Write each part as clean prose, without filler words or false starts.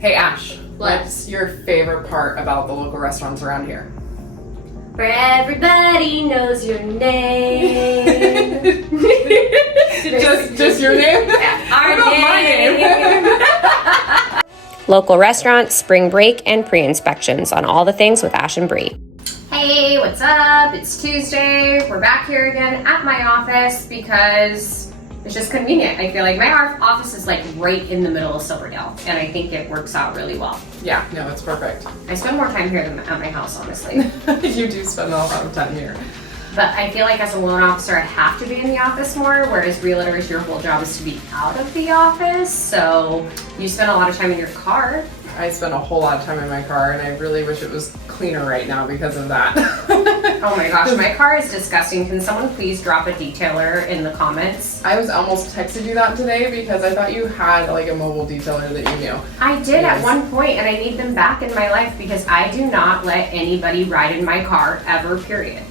Hey Ash, What? what's your favorite part about the local restaurants around here? Where everybody knows your name. just your name? Our What about my name. Local restaurants, spring break, and pre-inspections on all the things with Ash and Bree. Hey, what's up? It's Tuesday. We're back here again at my office because it's just convenient. I feel like my office is like right in the middle of Silverdale, and I think it works out really well. Yeah, no, it's perfect. I spend more time here than at my house, honestly. You do spend a lot of time here. But I feel like as a loan officer, I have to be in the office more, whereas realtors, your whole job is to be out of the office. So you spend a lot of time in your car. I spend a whole lot of time in my car, and I really wish it was cleaner right now because of that. Oh my gosh, my car is disgusting. Can someone please drop a detailer in the comments? I was almost texted you that today because I thought you had like a mobile detailer that you knew. I did at Yes. one point, and I need them back in my life because I do not let anybody ride in my car ever, period.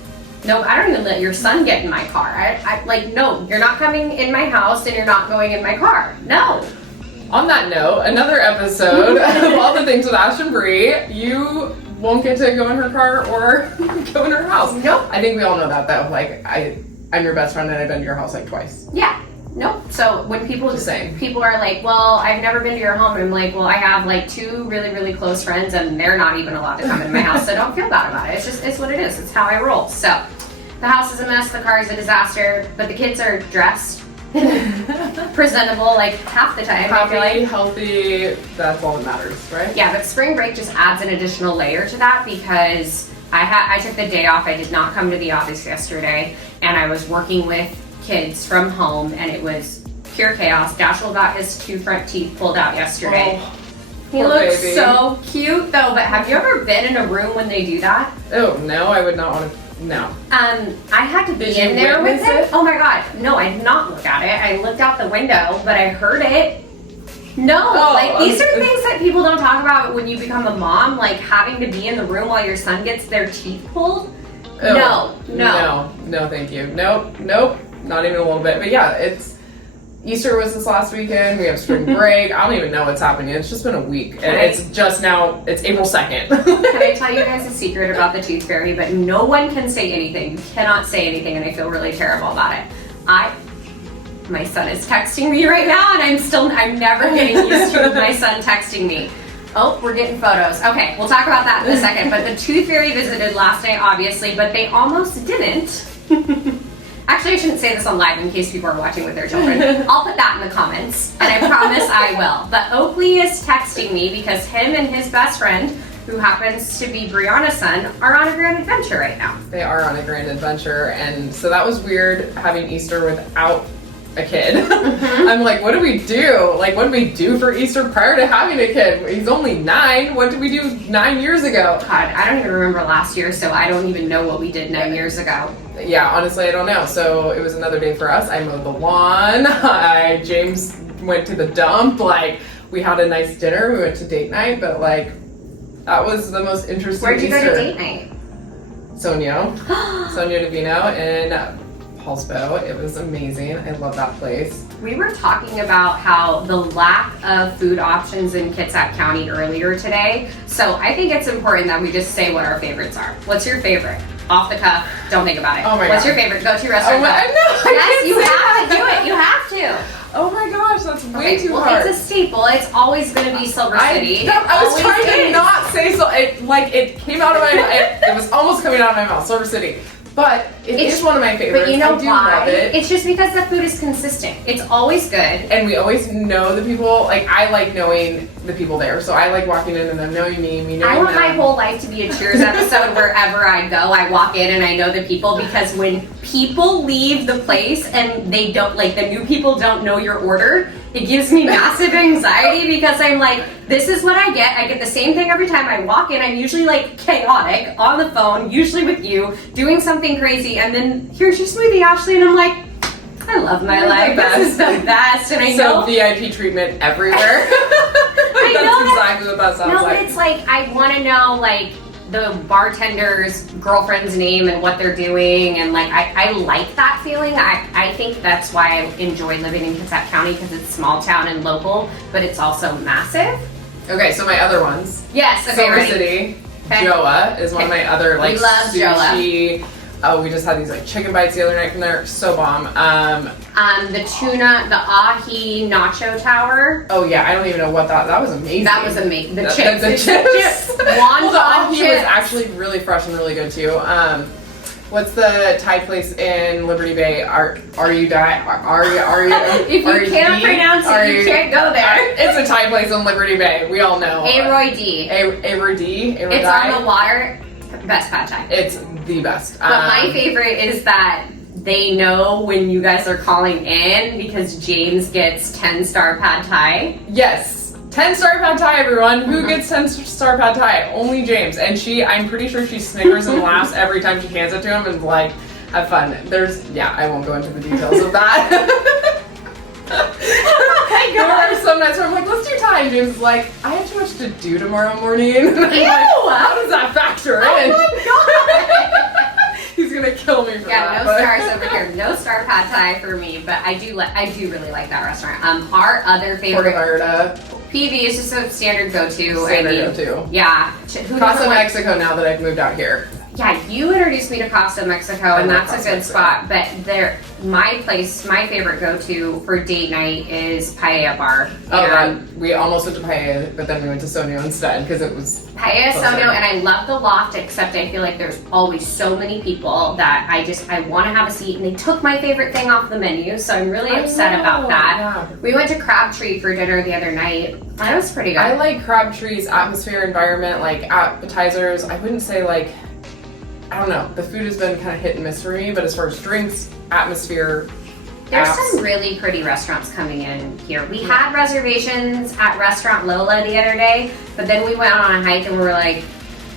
No, I don't even let your son get in my car. I like, no, you're not coming in my house and you're not going in my car. No. On that note, another episode of All the Things with Ash and Bree. You won't get to go in her car or go in her house. Nope. I think we all know that though. Like I'm your best friend and I've been to your house like twice. Yeah. Nope. So when people Just saying. people are like, well, I've never been to your home, and I'm like, well, I have like two really, really close friends, and they're not even allowed to come into my house, so don't feel bad about it. It's what it is. It's how I roll. So the house is a mess, the car is a disaster, but the kids are dressed, presentable like half the time. I feel Happy, like. healthy, that's all that matters, right? Yeah, but spring break just adds an additional layer to that because I took the day off. I did not come to the office yesterday, and I was working with kids from home, and it was pure chaos. Dashel got his 2 front teeth pulled out yesterday. Oh, He poor looks baby. so cute though, but have you ever been in a room when they do that? Oh, no, I would not want to. No. I had to be Did in you there with witness it. it? Oh my god, no, I did not look at it. I looked out the window, but I heard it. No, Oh, like these are okay. things that people don't talk about when you become a mom, like having to be in the room while your son gets their teeth pulled. Oh, No. No, thank you. Nope, not even a little bit. But yeah, Easter was this last weekend. We have spring break. I don't even know what's happening. It's just been a week. And Right. it's just now, it's April 2nd. Can I tell you guys a secret about the tooth fairy? But no one can say anything. You cannot say anything, and I feel really terrible about it. My son is texting me right now, and I'm never getting used to my son texting me. Oh, we're getting photos. Okay, we'll talk about that in a second. But the tooth fairy visited last night, obviously, but they almost didn't. Actually, I shouldn't say this on live in case people are watching with their children. I'll put that in the comments, and I promise I will. But Oakley is texting me because him and his best friend, who happens to be Brianna's son, are on a grand adventure right now. They are on a grand adventure. And so that was weird having Easter without a kid. I'm like, what do we do? Like, what did we do for Easter prior to having a kid? He's only 9. What did we do 9 years ago? God, I don't even remember last year, so I don't even know what we did 9 years ago. Yeah, honestly, I don't know. So it was another day for us. I mowed the lawn. James went to the dump. Like, we had a nice dinner. We went to date night, but like, that was the most interesting Where'd you Easter. go to date night? Sonia Divino in Paulsbo. It was amazing. I love that place. We were talking about how the lack of food options in Kitsap County earlier today. So I think it's important that we just say what our favorites are. What's your favorite? Off the cuff. Don't think about it. Oh my What's God. your favorite go-to restaurant? Oh my- I know, I Yes, can't you say have to that. do it. You have to. Oh my gosh, that's way Okay, too well, hard. it's a staple. It's always going to be Silver City. I was Always trying to is. not say so. It came out of my mouth. It was almost coming out of my mouth. Silver City, but it is one of my favorites. But you know I do why? love it. It's just because the food is consistent. It's always good. And we always know the people. Like, I like knowing the people there, so I like walking in and them knowing me knowing I want them. my whole life to be a Cheers episode wherever I go. I walk in and I know the people, because when people leave the place and they don't, like, the new people don't know your order, it gives me massive anxiety because I'm like, this is what I get. I get the same thing every time I walk in. I'm usually like chaotic on the phone, usually with you, doing something crazy, and then here's your smoothie, Ashley, and I'm like, I love my You're the life. This is the best. best, and I So know. VIP treatment everywhere. I That's know exactly what that sounds No, like. but it's like, I want to know, like, the bartender's girlfriend's name and what they're doing, and like I like that feeling. I think that's why I enjoy living in Kitsap County, because it's small town and local, but it's also massive. Okay, so my other ones. Yes, okay, Silver ready. City, Okay. Joa is one of my other like We love sushi. Oh, we just had these like chicken bites the other night from there. So bomb. The tuna, the ahi nacho tower. Oh yeah, I don't even know what that was amazing. That was amazing. The The chips. chips. Wonton Well, the ahi chips. was actually really fresh and really good too. What's the Thai place in Liberty Bay? Are you If you can't pronounce it, you can't go there. It's a Thai place in Liberty Bay. We all know. Aroy D. Aroy. It's on the water. Best pad thai. It's the best. But my favorite is that they know when you guys are calling in because James gets 10-star pad thai. Yes. 10-star pad thai, everyone. Who gets 10-star pad thai? Only James. And I'm pretty sure she snickers and laughs every time she hands it to him and like, have fun. I won't go into the details of that. There are some nights where I'm like, let's do Thai. And James is like, I have too much to do tomorrow morning. And I'm like, how does that factor in? Oh my god! He's gonna kill me for that. Yeah, no but- stars over here. No star pad thai for me, but I do really like that restaurant. Our other Puerto favorite Vallarta. PV is just a standard go-to. Standard go-to. Yeah. Who doesn't Casa like- Mexico now that I've moved out here. Yeah, you introduced me to Casa Mexico, and love that's a Casa good Mexico. spot. But my favorite go-to for date night is Paella Bar. Oh, And right. We almost went to Paella, but then we went to Sonio instead because it was Paella closer. Sonio, and I love the loft, except I feel like there's always so many people that I want to have a seat, and they took my favorite thing off the menu, so I'm really upset about that. Yeah. We went to Crabtree for dinner the other night. That was pretty good. I like Crabtree's atmosphere, environment, like appetizers. I wouldn't say like, I don't know. The food has been kind of hit and miss for me, but as far as drinks, atmosphere, There's apps, some really pretty restaurants coming in here. We had reservations at Restaurant Lola the other day, but then we went on a hike and we were like,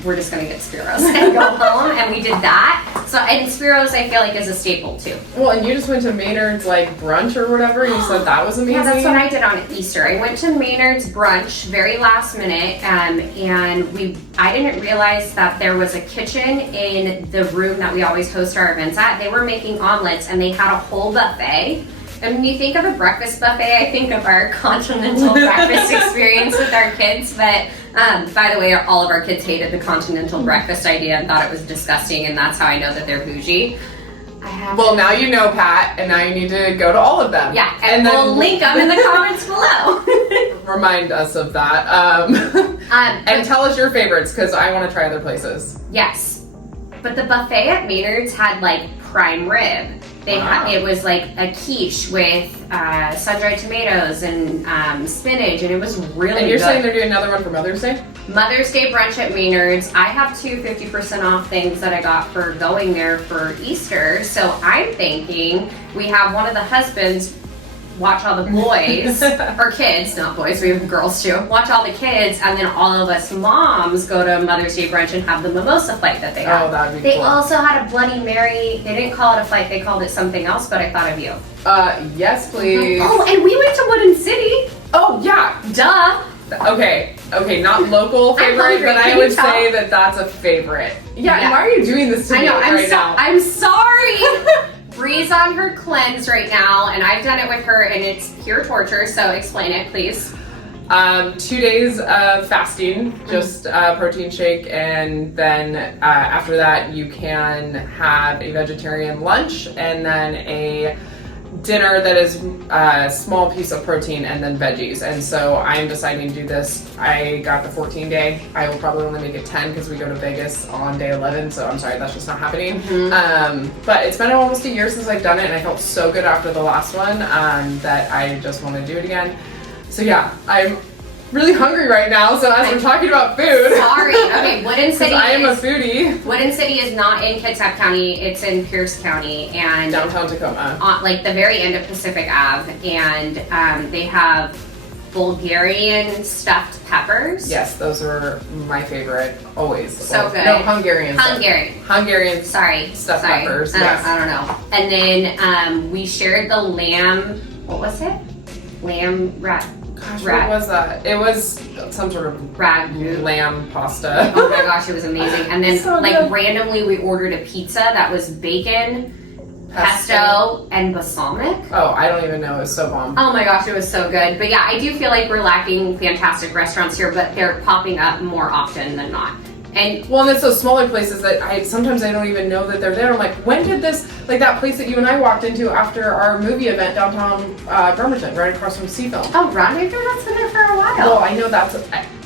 we're just gonna get Spiros and go home, and we did that. So, and Spiros I feel like is a staple too. Well, and you just went to Maynard's like brunch or whatever. You said that was amazing. Yeah, that's what I did on Easter. I went to Maynard's brunch very last minute, and I didn't realize that there was a kitchen in the room that we always host our events at. They were making omelets, and they had a whole buffet. And when you think of a breakfast buffet, I think of our continental breakfast experience with our kids. But by the way, all of our kids hated the continental breakfast idea and thought it was disgusting, and that's how I know that they're bougie. Well, now you know, Pat, and now you need to go to all of them. Yeah, and we'll then link them in the comments below. remind us of that. And tell us your favorites because I want to try other places. Yes, but the buffet at Maynard's had like prime rib. It was like a quiche with sun-dried tomatoes and spinach, and it was really And you're good. saying they're doing another one for Mother's Day? Mother's Day brunch at Maynard's. I have 2 50% off things that I got for going there for Easter. So I'm thinking we have one of the husbands watch all the boys, or kids, not boys, we have girls too, watch all the kids, and then all of us moms go to Mother's Day brunch and have the mimosa flight that they have. Oh, that'd be They cool. also had a Bloody Mary. They didn't call it a flight, they called it something else, but I thought of you. Yes, please. Oh, and we went to Wooden City. Oh, yeah. Duh. Okay, not local favorite, hungry, but I can would you tell? say that that's a favorite. Yeah, Yeah. and why are you doing this to I me know, now? I'm sorry. Bree's on her cleanse right now, and I've done it with her, and it's pure torture, so explain it, please. 2 days of fasting, just protein shake, and then after that you can have a vegetarian lunch, and then a dinner that is a small piece of protein and then veggies. And so I'm deciding to do this. I got the 14-day. I will probably only make it 10 because we go to Vegas on day 11. So I'm sorry, that's just not happening. But it's been almost a year since I've done it, and I felt so good after the last one that I just want to do it again. So yeah, I'm really hungry right now. So as we're talking about food, Sorry. Okay, Wooden City. I am a foodie. Wooden City is not in Kitsap County. It's in Pierce County, and Downtown Tacoma. on like the very end of Pacific Ave, and they have Bulgarian stuffed peppers. Yes, those were my favorite always. So good. No, Hungarian. Hungarian. Sorry. Stuffed peppers, yes. I don't know. And then we shared the lamb. What was it? Lamb rat. Gosh, Rat. what was that? It was some sort of Ragu. lamb pasta. Oh my gosh, it was amazing. And then So like good. randomly we ordered a pizza that was bacon, pesto and balsamic. Oh, I don't even know. It was so bomb. Oh my gosh, it was so good. But yeah, I do feel like we're lacking fantastic restaurants here, but they're popping up more often than not. And well, and it's those smaller places that sometimes I don't even know that they're there. I'm like, when did this, like that place that you and I walked into after our movie event downtown Bremerton, right across from Seafilm. oh, Rendezvous, that's been there for a while. Well, I know that's,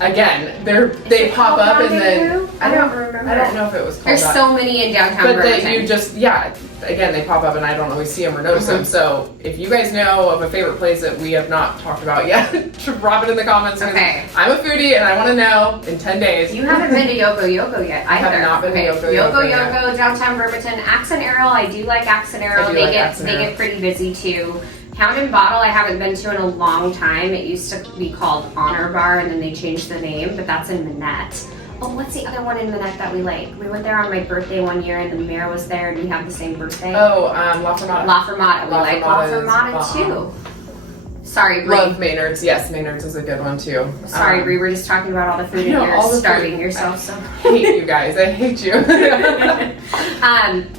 again, they pop up and then, I don't remember. I don't know if it was called There's that. so many in downtown But Bremerton. that you just, again, they pop up and I don't always see them or notice them. So if you guys know of a favorite place that we have not talked about yet, drop it in the comments. Okay. I'm a foodie and I want to know in 10 days. You haven't been to Yoko Yoko yet either. I have not been to Yoko Yoko yet. Yoko, downtown Bremerton. Axe and Arrow, I do like Axe and Arrow. I do They like Axe and Arrow. get pretty busy too. Hound and Bottle I haven't been to in a long time. It used to be called Honor Bar and then they changed the name, but that's in Manette. Oh, what's the other one in Manette that we like? We went there on my birthday one year and the mayor was there and we have the same birthday. Oh, La Fermata. La Fermata. We like La Fermata too. Sorry, Brie. Love Maynard's. Yes, Maynard's is a good one too. Sorry, Brie. We're just talking about all the food and you're starving yourself. So. I hate you guys. I hate you.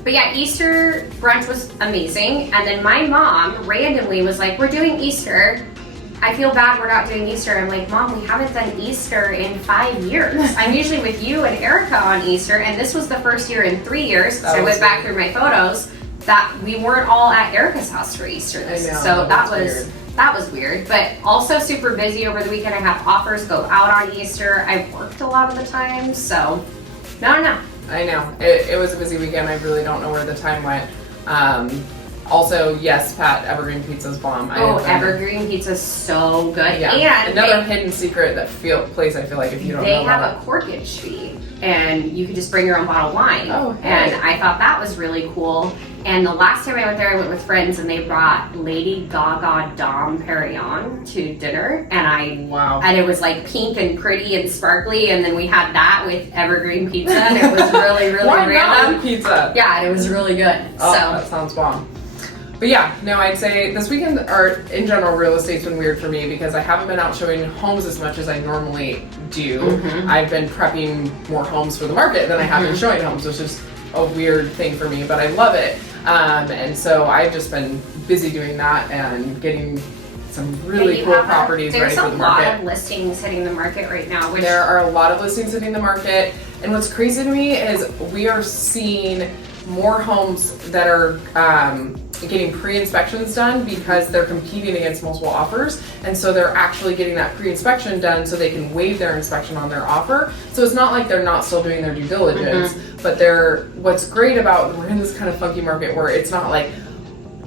But yeah, Easter brunch was amazing. And then my mom randomly was like, we're doing Easter. I feel bad we're not doing Easter. I'm like, Mom, we haven't done Easter in 5 years. I'm usually with you and Erica on Easter. And this was the first year in 3 years. So I went back through my photos that we weren't all at Erica's house for Easter. I know, so that was weird. That was weird, but also super busy over the weekend. I have offers go out on Easter. I worked a lot of the time, so no. I know. It was a busy weekend. I really don't know where the time went. Also, yes, Pat, Evergreen Pizza's bomb. Evergreen Pizza's so good. Yeah. And another hidden secret place I feel like if you don't know they about have a corkage fee, and you can just bring your own bottle of wine. Oh, hey. And I thought that was really cool. And the last time I went there, I went with friends, and they brought Lady Gaga Dom Perignon to dinner, and it was like pink and pretty and sparkly, and then we had that with Evergreen Pizza, and it was really, really Why random. not pizza? Yeah, and it was really good. Oh, So that sounds bomb. But yeah, no, I'd say this weekend, or in general, real estate's been weird for me because I haven't been out showing homes as much as I normally do. Mm-hmm. I've been prepping more homes for the market than I have been showing homes, which is a weird thing for me, but I love it. And so I've just been busy doing that and getting some really cool properties ready for the market. There's a lot of listings hitting the market right now. There are a lot of listings hitting the market, and what's crazy to me is we are seeing more homes that are getting pre-inspections done because they're competing against multiple offers, and so they're actually getting that pre-inspection done so they can waive their inspection on their offer. So it's not like they're not still doing their due diligence, but what's great about, we're in this kind of funky market where it's not like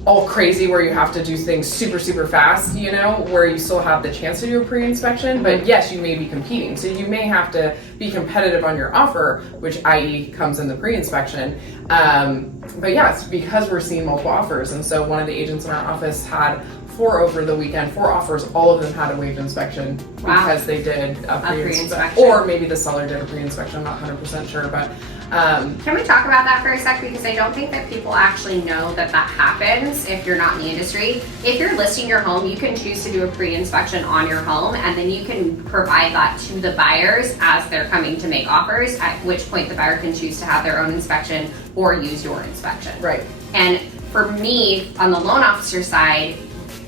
all crazy where you have to do things super, super fast, you know, where you still have the chance to do a pre-inspection, but yes, you may be competing. So you may have to be competitive on your offer, which i.e. comes in the pre-inspection. But yeah, it's because we're seeing multiple offers. And so one of the agents in our office had 4 over the weekend, 4 offers, all of them had a waived inspection because they did a pre-inspection. Or maybe the seller did a pre-inspection, I'm not 100% sure, but can we talk about that for a sec? Because I don't think that people actually know that happens if you're not in the industry. If you're listing your home, you can choose to do a pre-inspection on your home, and then you can provide that to the buyers as they're coming to make offers, at which point the buyer can choose to have their own inspection or use your inspection. Right. And for me, on the loan officer side,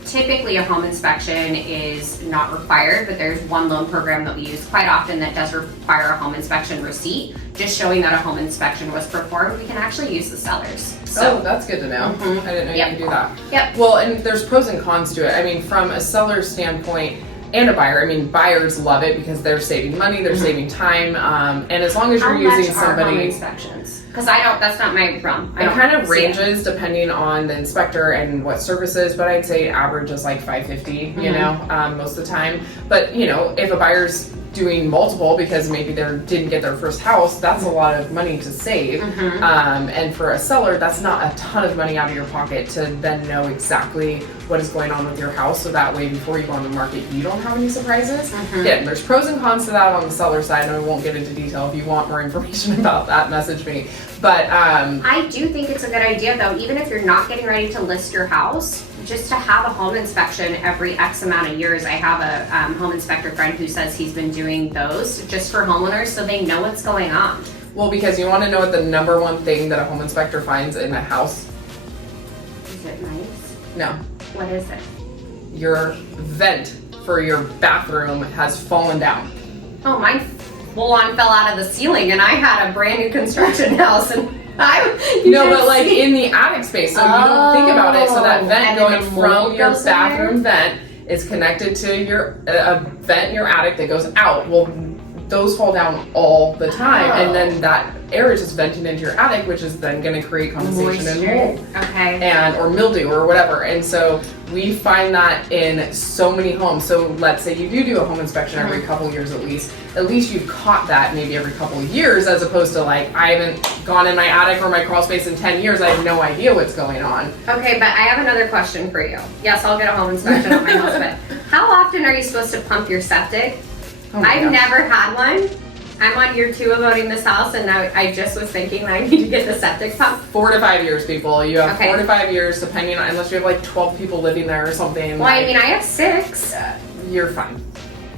typically a home inspection is not required, but there's one loan program that we use quite often that does require a home inspection receipt, just showing that a home inspection was performed. We can actually use the sellers. So that's good to know. I didn't know you could do that. Yep. Well, and there's pros and cons to it. I mean, from a seller's standpoint and a buyer, I mean, buyers love it because they're saving money, they're saving time, and as long as you're using somebody. Home inspections? Because that's not my realm. It kind of ranges depending on the inspector and what services, but I'd say average is like $550, you know, most of the time. But, you know, if a buyer's doing multiple because maybe they didn't get their first house, that's a lot of money to save. And for a seller, that's not a ton of money out of your pocket to then know exactly what is going on with your house. So that way, before you go on the market, you don't have any surprises. Yeah, there's pros and cons to that on the seller side, and we won't get into detail. If you want more information about that, message me. But I do think it's a good idea, though, even if you're not getting ready to list your house, just to have a home inspection every X amount of years. I have a home inspector friend who says he's been doing those just for homeowners so they know what's going on. Well, because you want to know what the number one thing that a home inspector finds in a house it nice? No. What is it? Your vent for your bathroom has fallen down. Oh, mine full on fell out of the ceiling, and I had a brand new construction house, and but like in the attic space, so you don't think about it. So that vent going from your bathroom vent is connected to your vent in your attic that goes out. Well, those fall down all the time, and then that air is just venting into your attic, which is then going to create condensation and mold, or mildew or whatever. And so we find that in so many homes. So let's say you do a home inspection every couple years at least you've caught that maybe every couple of years, as opposed to like, I haven't gone in my attic or my crawl space in 10 years. I have no idea what's going on. Okay, but I have another question for you. Yes, I'll get a home inspection at my house, but how often are you supposed to pump your septic? I've never had one. I'm on year 2 of owning this house, and now I just was thinking that I need to get the septic pump. 4 to 5 years, people. You have 4 to 5 years, depending on, unless you have like 12 people living there or something. Well, I mean, I have 6. You're fine.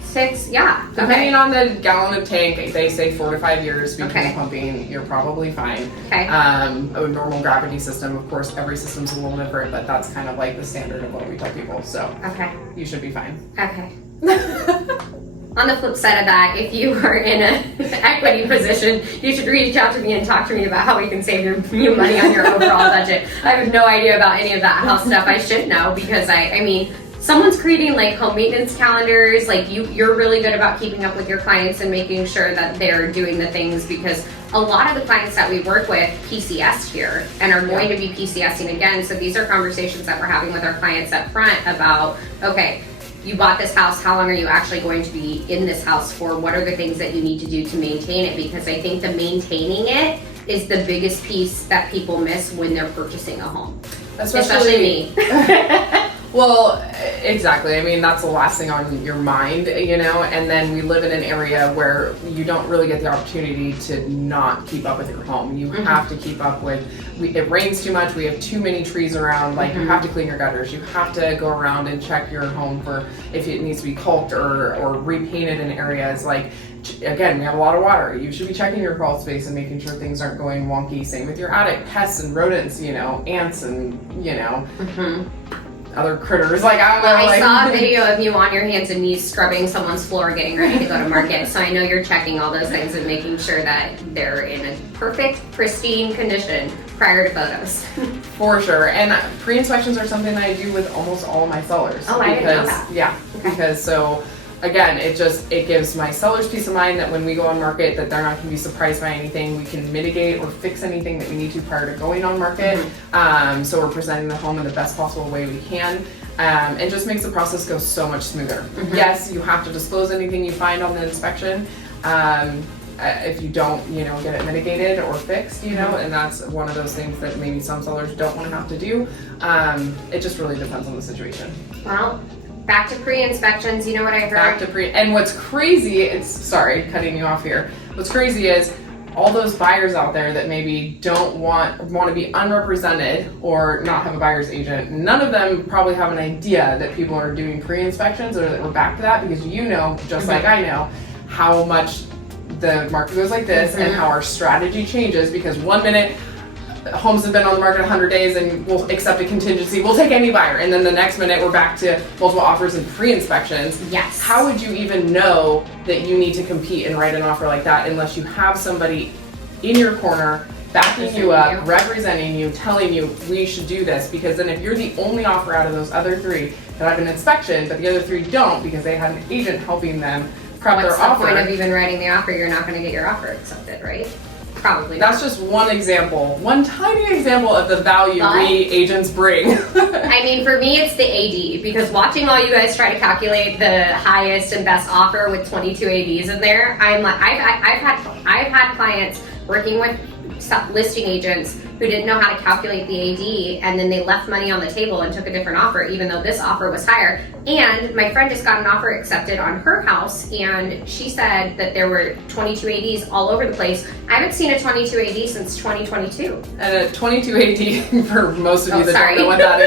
6, yeah. Depending on the gallon of tank, they say 4 to 5 years between pumping. You're probably fine. Okay. A normal gravity system, of course, every system's a little different, but that's kind of like the standard of what we tell people. So you should be fine. Okay. On the flip side of that, if you are in an equity position, you should reach out to me and talk to me about how we can save you money on your overall budget. I have no idea about any of that house stuff. I should know, because I mean, someone's creating like home maintenance calendars. Like you're really good about keeping up with your clients and making sure that they're doing the things, because a lot of the clients that we work with PCS here and are going to be PCSing again. So these are conversations that we're having with our clients up front about, okay, you bought this house, how long are you actually going to be in this house for? What are the things that you need to do to maintain it? Because I think the maintaining it is the biggest piece that people miss when they're purchasing a home. Especially me. Well, exactly. I mean, that's the last thing on your mind, you know, and then we live in an area where you don't really get the opportunity to not keep up with your home. You have to keep up with, it rains too much, we have too many trees around, like you have to clean your gutters, you have to go around and check your home for if it needs to be caulked or repainted in areas. Like, again, we have a lot of water. You should be checking your crawl space and making sure things aren't going wonky. Same with your attic, pests and rodents, you know, ants and, you know, other critters. Like, I don't know. I saw a video of you on your hands and knees scrubbing someone's floor getting ready to go to market. So I know you're checking all those things and making sure that they're in a perfect, pristine condition prior to photos. For sure. And pre-inspections are something that I do with almost all of my sellers. Oh, I didn't know that. Yeah. Okay. Because so, again, it gives my sellers peace of mind that when we go on market that they're not going to be surprised by anything. We can mitigate or fix anything that we need to prior to going on market. So we're presenting the home in the best possible way we can. And just makes the process go so much smoother. Yes, you have to disclose anything you find on the inspection. If you don't, you know, get it mitigated or fixed, you know, and that's one of those things that maybe some sellers don't want to have to do. It just really depends on the situation. Well, back to pre-inspections, you know what I heard? And what's crazy, sorry, cutting you off here. What's crazy is all those buyers out there that maybe don't want to be unrepresented or not have a buyer's agent. None of them probably have an idea that people are doing pre-inspections or that we're back to that, because you know, just like I know, how much the market goes like this and how our strategy changes, because 1 minute homes have been on the market 100 days and we'll accept a contingency, we'll take any buyer, and then the next minute we're back to multiple offers and pre-inspections. Yes. How would you even know that you need to compete and write an offer like that unless you have somebody in your corner backing you up, representing you, telling you we should do this? Because then if you're the only offer out of those other 3 that have an inspection, but the other 3 don't because they had an agent helping them prep their offer. What's the point of even writing the offer? You're not going to get your offer accepted, right? Probably not. That's just one example, one tiny example of the value we agents bring. I mean, for me, it's the AD, because watching all you guys try to calculate the highest and best offer with 22 ADs in there, I'm like, I've had clients working with listing agents who didn't know how to calculate the AD, and then they left money on the table and took a different offer, even though this offer was higher. And my friend just got an offer accepted on her house, and she said that there were 22 ADs all over the place. I haven't seen a 22 AD since 2022. And a 22 AD, for most of you that don't know what that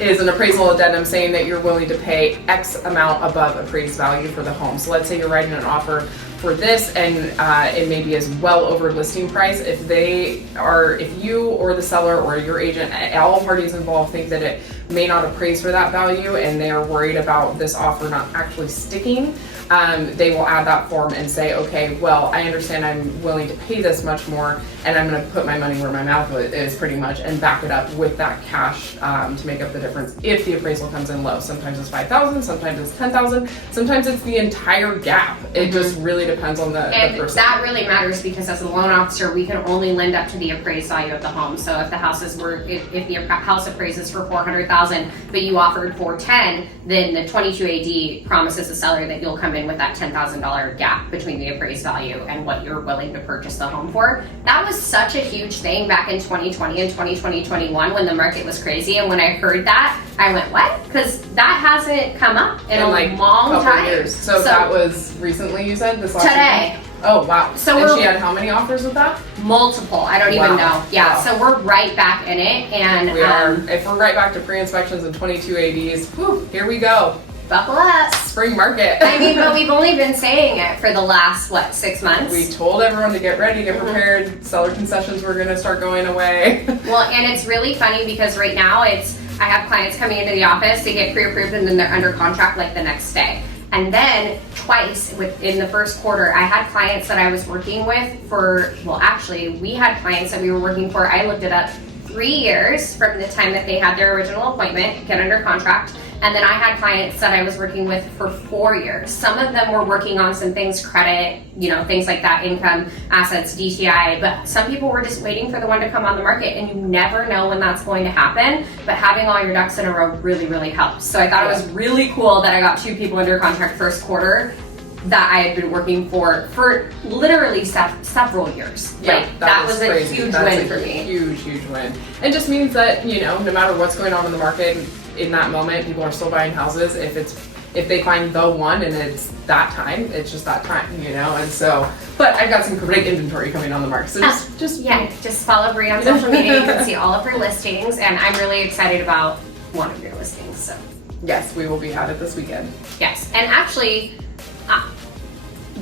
is an appraisal addendum saying that you're willing to pay X amount above appraised value for the home. So let's say you're writing an offer for this, and it may be as well over listing price, if you or the seller or your agent, all parties involved, think that it may not appraise for that value and they are worried about this offer not actually sticking, they will add that form and say, okay, well, I understand I'm willing to pay this much more, and I'm going to put my money where my mouth is pretty much, and back it up with that cash to make up the difference if the appraisal comes in low. Sometimes it's $5,000, sometimes it's $10,000, sometimes it's the entire gap. It just really depends on the person. That really matters, because as a loan officer, we can only lend up to the appraised value of the home. So if the house if the house appraises for $400,000, but you offered $410,000, then the 22AD promises the seller that you'll come in with that $10,000 gap between the appraised value and what you're willing to purchase the home for. That was such a huge thing back in 2020 and 2021 when the market was crazy. And when I heard that, I went, what? Because that hasn't come up in a long time. Years. So that was recently, you said? This last today. Weekend? Oh, wow. So and she had how many offers with that? Multiple. I don't even know. Yeah, Wow. So we're right back in it. And We are. If we're right back to pre-inspections and 22 ADs, whew, here we go. Buckle up. Spring market. I mean, but we've only been saying it for the last, 6 months? We told everyone to get ready, get prepared. Seller concessions were going to start going away. Well, and it's really funny because right now I have clients coming into the office, they get pre-approved, and then they're under contract like the next day. And then twice within the first quarter, I had clients that I was working with we had clients that we were working for, I looked it up, 3 years from the time that they had their original appointment, get under contract. And then I had clients that I was working with for 4 years. Some of them were working on some things, credit, things like that, income, assets, DTI, but some people were just waiting for the one to come on the market, and you never know when that's going to happen. But having all your ducks in a row really, really helps. So I thought it was really cool that I got 2 people under contract first quarter that I had been working for literally several years. Yeah, that was crazy. A huge That's win a for me. Huge win. It just means that, no matter what's going on in the market, in that moment, people are still buying houses. If they find the one and it's that time, it's just that time, and so, but I've got some great inventory coming on the market. So just follow Bree on social media. You can see all of her listings, and I'm really excited about one of your listings. So yes, we will be at it this weekend. Yes, and actually,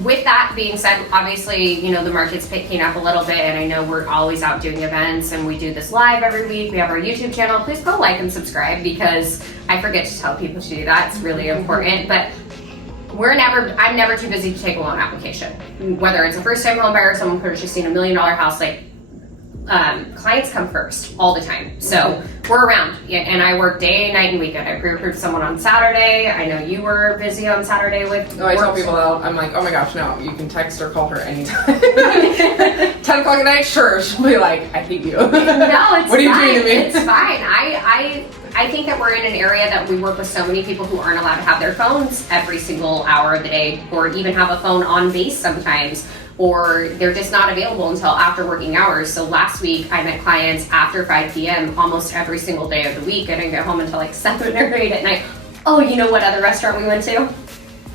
with that being said, obviously, the market's picking up a little bit, and I know we're always out doing events, and we do this live every week. We have our YouTube channel. Please go like and subscribe, because I forget to tell people to do that. It's really important. But I'm never too busy to take a loan application. Whether it's a first-time home buyer, someone purchasing $1 million house, clients come first all the time. So we're around, and I work day, night, and weekend. I pre-approved someone on Saturday. I know you were busy on Saturday with I tell people that I'm like, oh my gosh, no, you can text or call her anytime. 10 o'clock at night, sure. She'll be like, I hate you. No, it's what are you fine. doing to me? It's fine. I think that we're in an area that we work with so many people who aren't allowed to have their phones every single hour of the day, or even have a phone on base sometimes, or they're just not available until after working hours. So last week I met clients after 5 p.m. almost every single day of the week. I didn't get home until 7 or 8 at night. Oh, you know what other restaurant we went to?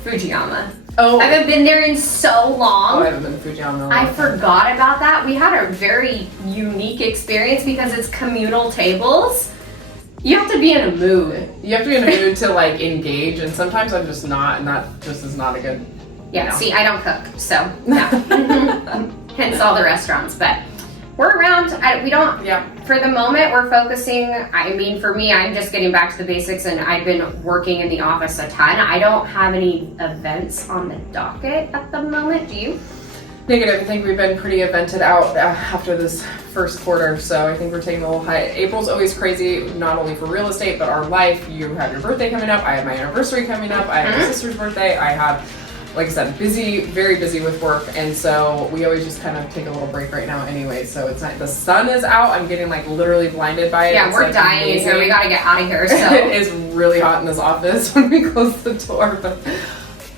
Fujiyama. Oh. I haven't been there in so long. Oh, I haven't been to Fujiyama. I forgot about that. We had a very unique experience because it's communal tables. You have to be in a mood. You have to be in a mood to engage, and sometimes I'm just not, and that just is not a good. Yeah, see, I don't cook, so yeah. Hence all the restaurants, but we're around. We don't. Yeah. For the moment, we're focusing. I mean, for me, I'm just getting back to the basics, and I've been working in the office a ton. I don't have any events on the docket at the moment. Do you? Negative. I think we've been pretty evented out after this first quarter, so I think we're taking a little high. April's always crazy, not only for real estate, but our life. You have your birthday coming up. I have my anniversary coming up. I have my sister's birthday. I have, like I said, very busy with work, and so we always just kind of take a little break right now anyway. So it's not, the sun is out. I'm getting literally blinded by it. Yeah, it's we're dying in here. We gotta get out of here. So it is really hot in this office when we close the door, but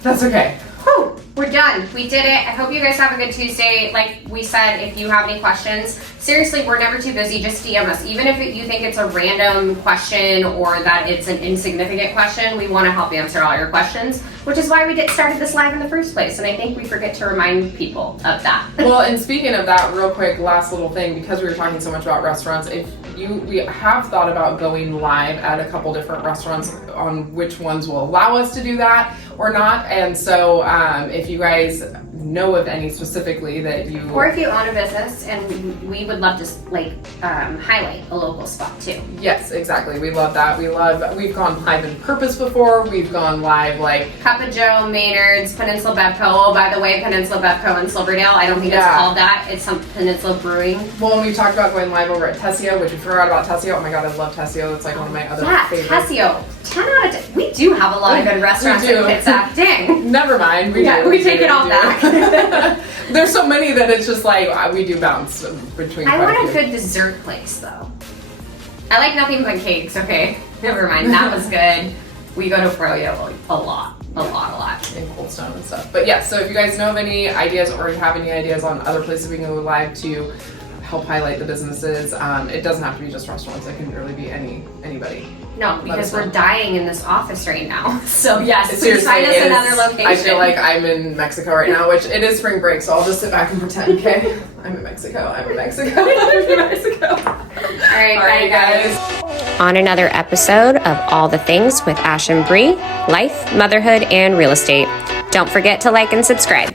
that's okay. Whew, we're done. We did it. I hope you guys have a good Tuesday. Like we said, if you have any questions, seriously, we're never too busy. Just DM us. Even if you think it's a random question or that it's an insignificant question, we want to help answer all your questions, which is why we started this live in the first place. And I think we forget to remind people of that. Well, and speaking of that, real quick, last little thing, because we were talking so much about restaurants, we have thought about going live at a couple different restaurants on which ones will allow us to do that or not. And so if you guys know of any specifically that you... Or if you own a business, and we would love to like highlight a local spot too. Yes, exactly. We love that. We've gone live in Purpose before. We've gone live like... Cup of Joe, Maynard's, Peninsula Bevco. Oh, by the way, Peninsula Bevco in Silverdale. I don't think it's called that. It's some Peninsula Brewing. Well, and we talked about going live over at Tessio, which we forgot about Tessio. Oh my god, I love Tessio. It's like one of my other favorites. Tessio. 10 out of 10. We do have a lot of good restaurants in Kitsap. Dang. Never mind. We take it all back. There's so many that it's just like we do bounce between. I want a good dessert place though. I like nothing but cakes. Okay, never mind. That was good. We go to Froyo a lot. In Cold Stone and stuff. But yeah, so if you guys know of any ideas or you have any ideas on other places we can go live to help highlight the businesses, it doesn't have to be just restaurants. It can really be anybody. No, because we're dying in this office right now. So yes, seriously, find us another location. I feel like I'm in Mexico right now, which it is spring break, so I'll just sit back and pretend, okay? I'm in Mexico. I'm in Mexico. All right, guys. On another episode of All the Things with Ash and Bree, life, motherhood, and real estate. Don't forget to like and subscribe.